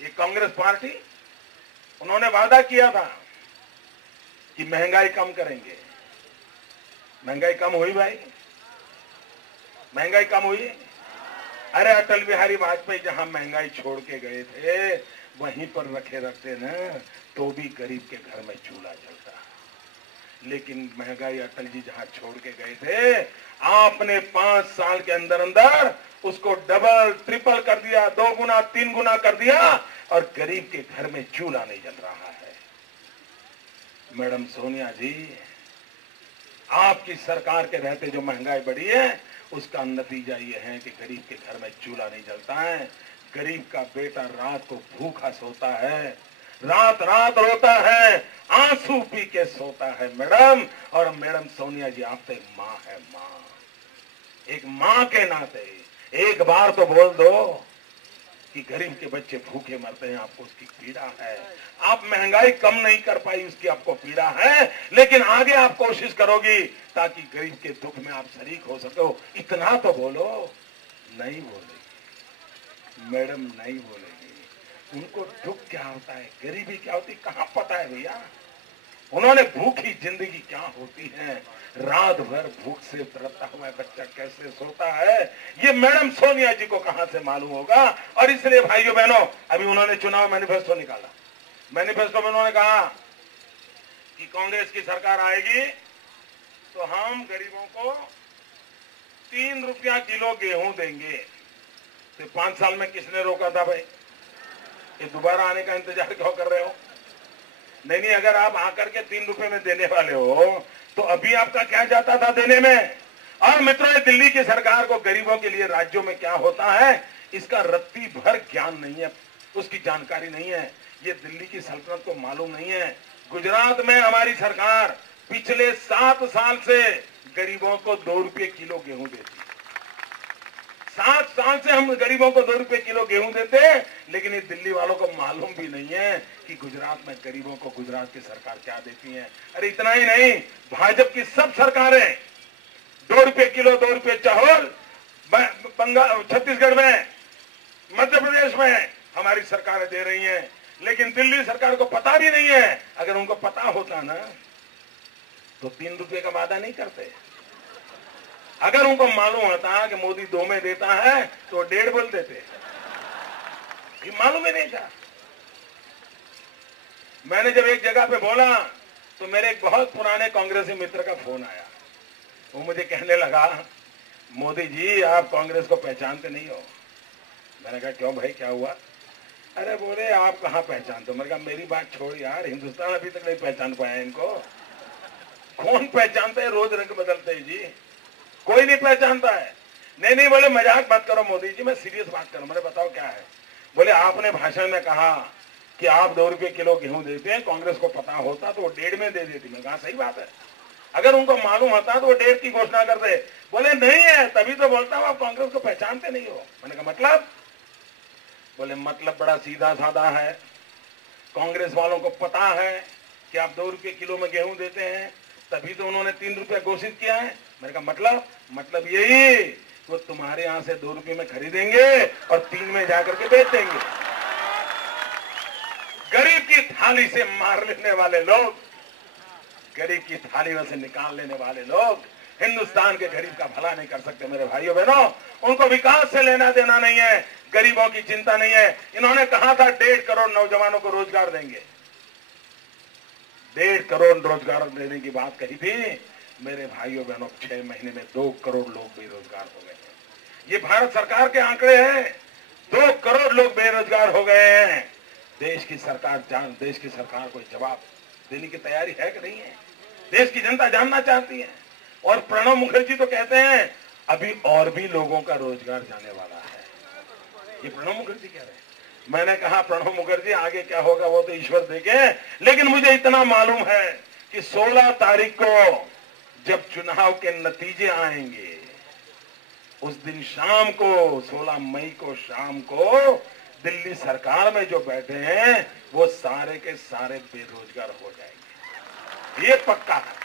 ये कांग्रेस पार्टी, उन्होंने वादा किया था कि महंगाई कम करेंगे। महंगाई कम हुई भाई? महंगाई कम हुई? अरे अटल बिहारी वाजपेयी जहां महंगाई छोड़ के गए थे वहीं पर रखे रखते ना तो भी गरीब के घर में चूल्हा जलता। लेकिन महंगाई अटल जी जहां छोड़ के गए थे, आपने 5 साल के अंदर अंदर उसको डबल ट्रिपल कर दिया, 2 गुना 3 गुना कर दिया और गरीब के घर में चूल्हा नहीं जल रहा है। मैडम सोनिया जी, आपकी सरकार के रहते जो महंगाई बढ़ी है उसका नतीजा ये है कि गरीब के घर में चूल्हा नहीं जलता है। गरीब का बेटा रात को भूखा सोता है, रात रात रोता है, आंसू पी के सोता है मैडम। और मैडम सोनिया जी, आप तो एक माँ है, माँ। एक माँ के नाते एक बार तो बोल दो कि गरीब के बच्चे भूखे मरते हैं, आपको उसकी पीड़ा है। आप महंगाई कम नहीं कर पाई, उसकी आपको पीड़ा है, लेकिन आगे आप कोशिश करोगी ताकि गरीब के दुख में आप शरीक हो सको। इतना तो बोलो। नहीं बोलेगी मैडम, नहीं बोलेगी। उनको दुख क्या होता है, गरीबी क्या होती है, कहां पता है भैया? उन्होंने भूखी जिंदगी क्या होती है, रात भर भूख से तड़पता हुआ बच्चा कैसे सोता है, ये मैडम सोनिया जी को कहां से मालूम होगा। और इसलिए भाइयों बहनों, अभी उन्होंने चुनाव मैनिफेस्टो निकाला। मैनिफेस्टो में उन्होंने कहा कि कांग्रेस की सरकार आएगी तो हम गरीबों को 3 रुपया किलो गेहूं देंगे। तो 5 साल में किसने रोका था भाई? ये दोबारा आने का इंतजार क्यों कर रहे हो? नहीं, अगर आप आकर के 3 रुपए में देने वाले हो तो अभी आपका क्या जाता था देने में। और मित्रों, ये दिल्ली की सरकार को गरीबों के लिए राज्यों में क्या होता है इसका रत्ती भर ज्ञान नहीं है, उसकी जानकारी नहीं है। ये दिल्ली की सल्तनत को मालूम नहीं है। गुजरात में हमारी सरकार पिछले 7 साल से गरीबों को 2 रुपये किलो गेहूं देती है। 7 साल से हम गरीबों को 2 रुपये किलो गेहूं देते हैं, लेकिन ये दिल्ली वालों को मालूम भी नहीं है कि गुजरात में गरीबों को गुजरात की सरकार क्या देती है। अरे इतना ही नहीं, भाजपा की सब सरकारें 2 रुपये किलो, 2 रुपये चावल बंगाल, छत्तीसगढ़ में, मध्य प्रदेश में हमारी सरकारें दे रही हैं, लेकिन दिल्ली सरकार को पता भी नहीं है। अगर उनको पता होता ना तो 3 रुपये का वादा नहीं करते। अगर उनको मालूम होता कि मोदी 2 में देता है तो 1.5 बोल देते। ये मालूम ही नहीं था। मैंने जब एक जगह पे बोला तो मेरे एक बहुत पुराने कांग्रेसी मित्र का फोन आया। वो मुझे कहने लगा, मोदी जी आप कांग्रेस को पहचानते नहीं हो। मैंने कहा क्यों भाई, क्या हुआ? अरे बोले आप कहाँ पहचानते हो? मैंने कहा मेरी बात छोड़ यार, हिंदुस्तान अभी तक नहीं पहचान पाया इनको। कौन पहचानता है? रोज रंग बदलते हैं जी, कोई नहीं पहचानता है। नहीं, बोले मजाक मत करो मोदी जी, मैं सीरियस बात करूं। मैंने बताओ क्या है? बोले आपने भाषण में कहा कि आप 2 रुपये किलो गेहूं देते हैं, कांग्रेस को पता होता तो वो 1.5 में दे देती। मैं कहा सही बात है, अगर उनको मालूम होता तो वो 1.5 की घोषणा करते। बोले नहीं है, तभी तो बोलता हूं आप कांग्रेस को पहचानते नहीं हो। मैंने कहा मतलब? बोले मतलब बड़ा सीधा साधा है, कांग्रेस वालों को पता है कि आप 2 रुपये किलो में गेहूं देते हैं, तभी तो उन्होंने 3 रुपये घोषित किया है। मैंने कहा मतलब यही, वो तुम्हारे यहां से 2 रुपये में खरीदेंगे और 3 में जाकर के बेच देंगे। गरीब की थाली से मार लेने वाले लोग, गरीब की थाली में से निकाल लेने वाले लोग हिंदुस्तान के गरीब का भला नहीं कर सकते। मेरे भाइयों बहनों, उनको विकास से लेना देना नहीं है, गरीबों की चिंता नहीं है। इन्होंने कहा था 1.5 करोड़ नौजवानों को रोजगार देंगे, 1.5 करोड़ रोजगार देने की बात कही थी। मेरे भाइयों बहनों, 6 महीने में 2 करोड़ लोग बेरोजगार हो गए हैं। ये भारत सरकार के आंकड़े हैं, 2 करोड़ लोग बेरोजगार हो गए हैं। देश की सरकार कोई जवाब देने की तैयारी है कि नहीं है? देश की जनता जानना चाहती है। और प्रणब मुखर्जी तो कहते हैं अभी और भी लोगों का रोजगार जाने वाला है। ये प्रणब मुखर्जी कह रहे हैं। मैंने कहा प्रणब मुखर्जी आगे क्या होगा वो तो ईश्वर देखे, लेकिन मुझे इतना मालूम है कि 16 तारीख को जब चुनाव के नतीजे आएंगे, उस दिन शाम को, 16 मई को शाम को दिल्ली सरकार में जो बैठे हैं वो सारे के सारे बेरोजगार हो जाएंगे। ये पक्का है।